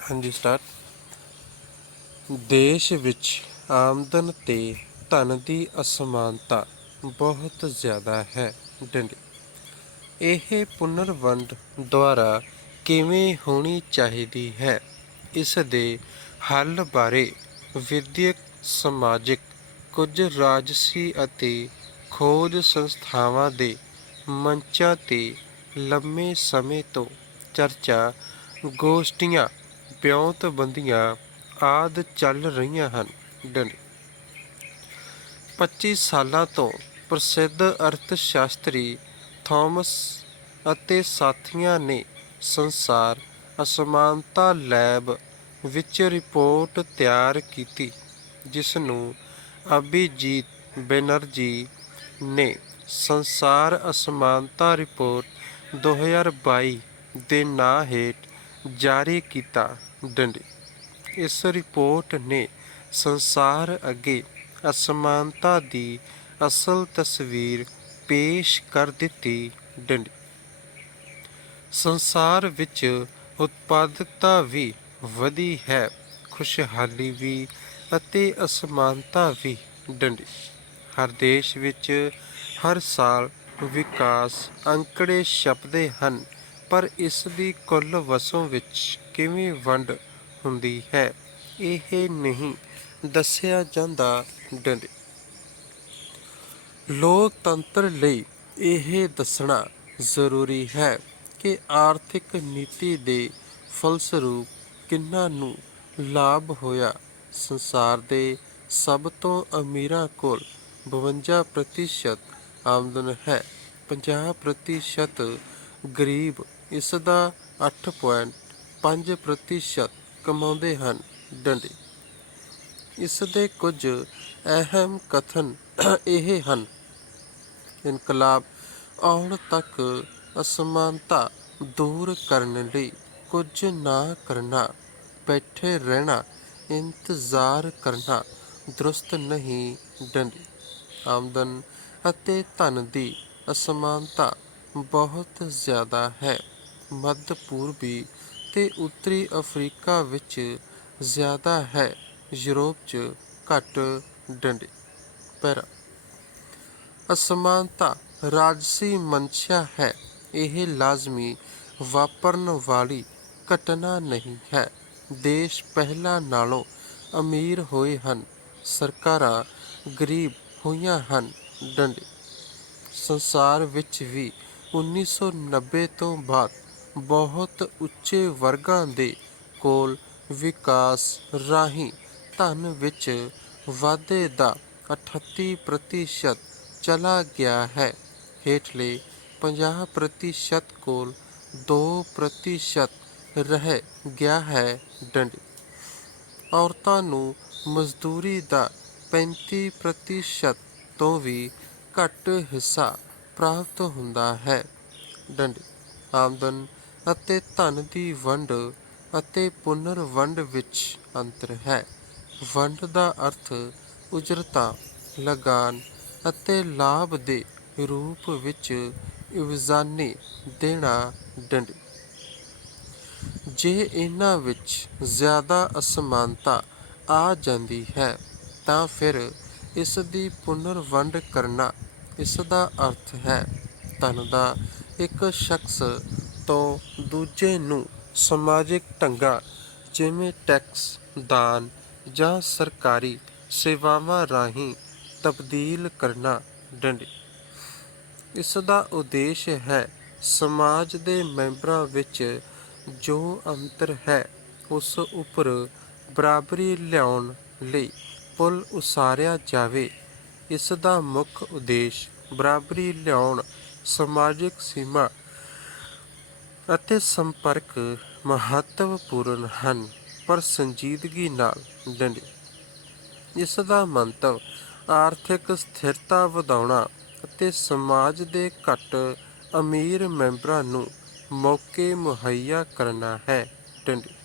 ਹਾਂਜੀ ਸਟਾਰਟ ਦੇਸ਼ ਵਿੱਚ ਆਮਦਨ ਤੇ ਧਨ ਦੀ ਅਸਮਾਨਤਾ ਬਹੁਤ ਜ਼ਿਆਦਾ ਹੈ ਡੰਡੀ। ਇਹ ਪੁਨਰਵੰਡ ਦੁਆਰਾ ਕਿਵੇਂ ਹੋਣੀ ਚਾਹੀਦੀ ਹੈ? ਇਸ ਦੇ ਹੱਲ ਬਾਰੇ ਵਿਦਿਅਕ, ਸਮਾਜਿਕ, ਕੁਝ ਰਾਜਸੀ ਅਤੇ ਖੋਜ ਸੰਸਥਾਵਾਂ ਦੇ ਮੰਚਾਂ ਤੇ ਲੰਮੇ ਸਮੇਂ ਤੋਂ ਚਰਚਾ, ਗੋਸ਼ਟੀਆਂ ਵਿਉਂਤਬੰਦੀਆਂ ਆਦਿ ਚੱਲ ਰਹੀਆਂ ਹਨ। ਡੰਡੇ। 25 ਸਾਲਾਂ ਤੋਂ ਪ੍ਰਸਿੱਧ ਅਰਥਸ਼ਾਸਤਰੀ ਥਾਮਸ ਅਤੇ ਸਾਥੀਆਂ ਨੇ ਸੰਸਾਰ ਅਸਮਾਨਤਾ ਲੈਬ ਵਿੱਚ ਰਿਪੋਰਟ ਤਿਆਰ ਕੀਤੀ ਜਿਸ ਨੂੰ ਅਭਿਜੀਤ ਬੈਨਰਜੀ ਨੇ ਸੰਸਾਰ ਅਸਮਾਨਤਾ ਰਿਪੋਰਟ 2022 ਦੇ ਨਾਂ ਹੇਠ ਜਾਰੀ ਕੀਤਾ। ਡੰਡੀ ਇਸ ਰਿਪੋਰਟ ਨੇ ਸੰਸਾਰ ਅੱਗੇ ਅਸਮਾਨਤਾ ਦੀ ਅਸਲ ਤਸਵੀਰ ਪੇਸ਼ ਕਰ ਦਿੱਤੀ ਡੰਡੀ ਸੰਸਾਰ ਵਿੱਚ ਉਤਪਾਦਕਤਾ ਵੀ ਵਧੀ ਹੈ, ਖੁਸ਼ਹਾਲੀ ਵੀ ਅਤੇ ਅਸਮਾਨਤਾ ਵੀ ਡੰਡੀ ਹਰ ਦੇਸ਼ ਵਿੱਚ ਹਰ ਸਾਲ ਵਿਕਾਸ ਅੰਕੜੇ ਛਪਦੇ ਹਨ। ਪਰ ਇਸ ਦੀ ਕੁੱਲ ਵਸੋਂ ਵਿੱਚ ਕਿਵੇਂ ਵੰਡ ਹੁੰਦੀ ਹੈ, ਇਹ ਨਹੀਂ ਦੱਸਿਆ ਜਾਂਦਾ ਡੰਡੇ। ਲੋਕਤੰਤਰ ਲਈ ਇਹ ਦੱਸਣਾ ਜ਼ਰੂਰੀ ਹੈ ਕਿ ਆਰਥਿਕ ਨੀਤੀ ਦੇ ਫਲਸਰੂਪ ਕਿੰਨਾਂ ਨੂੰ ਲਾਭ ਹੋਇਆ। ਸੰਸਾਰ ਦੇ ਸਭ ਤੋਂ ਅਮੀਰਾਂ ਕੋਲ 52% ਆਮਦਨ ਹੈ। 50% ਗਰੀਬ ਇਸ ਦਾ 8.5% ਕਮਾਉਂਦੇ ਹਨ ਡੰਡੇ। ਇਸ ਦੇ ਕੁਝ ਅਹਿਮ ਕਥਨ ਇਹ ਹਨ। ਇਨਕਲਾਬ ਆਉਣ ਤੱਕ ਅਸਮਾਨਤਾ ਦੂਰ ਕਰਨ ਲਈ ਕੁਝ ਨਾ ਕਰਨਾ, ਬੈਠੇ ਰਹਿਣਾ, ਇੰਤਜ਼ਾਰ ਕਰਨਾ ਦਰੁਸਤ ਨਹੀਂ ਡੰਡੀ। ਆਮਦਨ ਅਤੇ ਧਨ ਦੀ ਅਸਮਾਨਤਾ ਬਹੁਤ ਜ਼ਿਆਦਾ ਹੈ। ਮੱਧ ਪੂਰਬੀ ਤੇ ਉੱਤਰੀ ਅਫਰੀਕਾ ਵਿੱਚ ਜ਼ਿਆਦਾ ਹੈ। ਯੂਰਪ 'ਚ ਘੱਟ ਡੰਡੇ। ਪੈਰਾ ਅਸਮਾਨਤਾ ਰਾਜਸੀ ਮਨਸ਼ਾ ਹੈ। ਇਹ ਲਾਜ਼ਮੀ ਵਾਪਰਨ ਵਾਲੀ ਘਟਨਾ ਨਹੀਂ ਹੈ। ਦੇਸ਼ ਪਹਿਲਾਂ ਨਾਲੋਂ ਅਮੀਰ ਹੋਏ ਹਨ। ਸਰਕਾਰਾਂ ਗਰੀਬ ਹੋਈਆਂ ਹਨ। ਡੰਡੇ। ਸੰਸਾਰ ਵਿੱਚ ਵੀ 1990 ਤੋਂ ਬਾਅਦ ਬਹੁਤ ਉੱਚੇ ਵਰਗਾਂ ਦੇ ਕੋਲ ਵਿਕਾਸ ਰਾਹੀਂ ਧਨ ਵਿੱਚ ਵਾਧੇ ਦਾ 38% ਚਲਾ ਗਿਆ ਹੈ। ਹੇਠਲੇ 50% ਕੋਲ 2% ਰਹਿ ਗਿਆ ਹੈ ਡੰਡ ਔਰਤਾਂ ਨੂੰ ਮਜ਼ਦੂਰੀ ਦਾ 35% ਤੋਂ ਵੀ ਘੱਟ ਹਿੱਸਾ ਪ੍ਰਾਪਤ ਹੁੰਦਾ ਹੈ। ਡੰਡ ਆਮਦਨ ਅਤੇ ਧਨ ਦੀ ਵੰਡ ਅਤੇ ਪੁਨਰ ਵੰਡ ਵਿੱਚ ਅੰਤਰ ਹੈ। ਵੰਡ ਦਾ ਅਰਥ ਉਜਰਤਾ, ਲਗਾਨ ਅਤੇ ਲਾਭ ਦੇ ਰੂਪ ਵਿੱਚ ਇਵਜ਼ਾਨੇ, ਦੇਣਾ ਡੰਡ ਜੇ ਇਹਨਾਂ ਵਿੱਚ ਜ਼ਿਆਦਾ ਅਸਮਾਨਤਾ ਆ ਜਾਂਦੀ ਹੈ, ਤਾਂ ਫਿਰ ਇਸ ਦੀ ਪੁਨਰ ਵੰਡ ਕਰਨਾ ਇਸ ਦਾ ਅਰਥ ਹੈ। ਧਨ ਦਾ ਇੱਕ ਸ਼ਖਸ ਤੋਂ ਦੂਜੇ ਨੂੰ ਸਮਾਜਿਕ ਢੰਗਾਂ, ਜਿਵੇਂ ਟੈਕਸ, ਦਾਨ ਜਾਂ ਸਰਕਾਰੀ ਸੇਵਾਵਾਂ ਰਾਹੀਂ ਤਬਦੀਲ ਕਰਨਾ ਡੰਡੇ। ਇਸ ਦਾ ਉਦੇਸ਼ ਹੈ ਸਮਾਜ ਦੇ ਮੈਂਬਰਾਂ ਵਿੱਚ ਜੋ ਅੰਤਰ ਹੈ, ਉਸ ਉੱਪਰ ਬਰਾਬਰੀ ਲਿਆਉਣ ਲਈ ਪੁਲ ਉਸਾਰਿਆ ਜਾਵੇ। ਇਸ ਦਾ ਮੁੱਖ ਉਦੇਸ਼ ਬਰਾਬਰੀ ਲਿਆਉਣ, ਸਮਾਜਿਕ ਸੀਮਾ ਅਤੇ ਸੰਪਰਕ ਮਹੱਤਵਪੂਰਨ ਹਨ, ਪਰ ਸੰਜੀਦਗੀ ਨਾਲ ਡੰਡੇ। ਇਸ ਦਾ ਮੰਤਵ ਆਰਥਿਕ ਸਥਿਰਤਾ ਵਧਾਉਣਾ ਅਤੇ ਸਮਾਜ ਦੇ ਘੱਟ ਅਮੀਰ ਮੈਂਬਰਾਂ ਨੂੰ ਮੌਕੇ ਮੁਹੱਈਆ ਕਰਨਾ ਹੈ। ਡੰਡੇ।